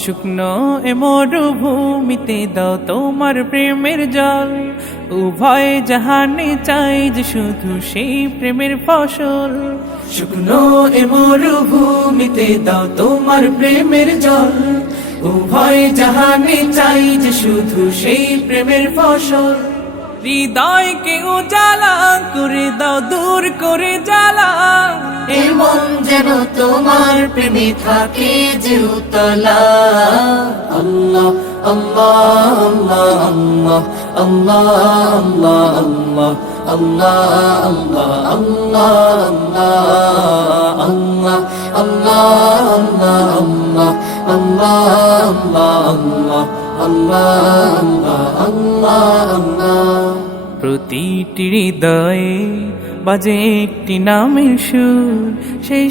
শুকনো এ মরুভূমিতে দাও তোমার প্রেমের জল, উভয় জাহানে চাই যে শুধু সেই প্রেমের ফসল। শুকনো এ মরুভূমিতে দাও তোমার প্রেমের জল, উভয় জাহানে চাই যে শুধু সেই প্রেমের ফসল। হৃদয়কে উজালা করে দাও, দূর করে জ্বালা, এমন যেন তোমার প্রেমে থাকে যে উতলা। আল্লাহ আল্লাহ আল্লাহ আল্লাহ আল্লাহ আল্লাহ আল্লাহ আল্লাহ আল্লাহ আল্লাহ। প্রতিটি হৃদয়ে বাজে একটি নামের সুর, সেই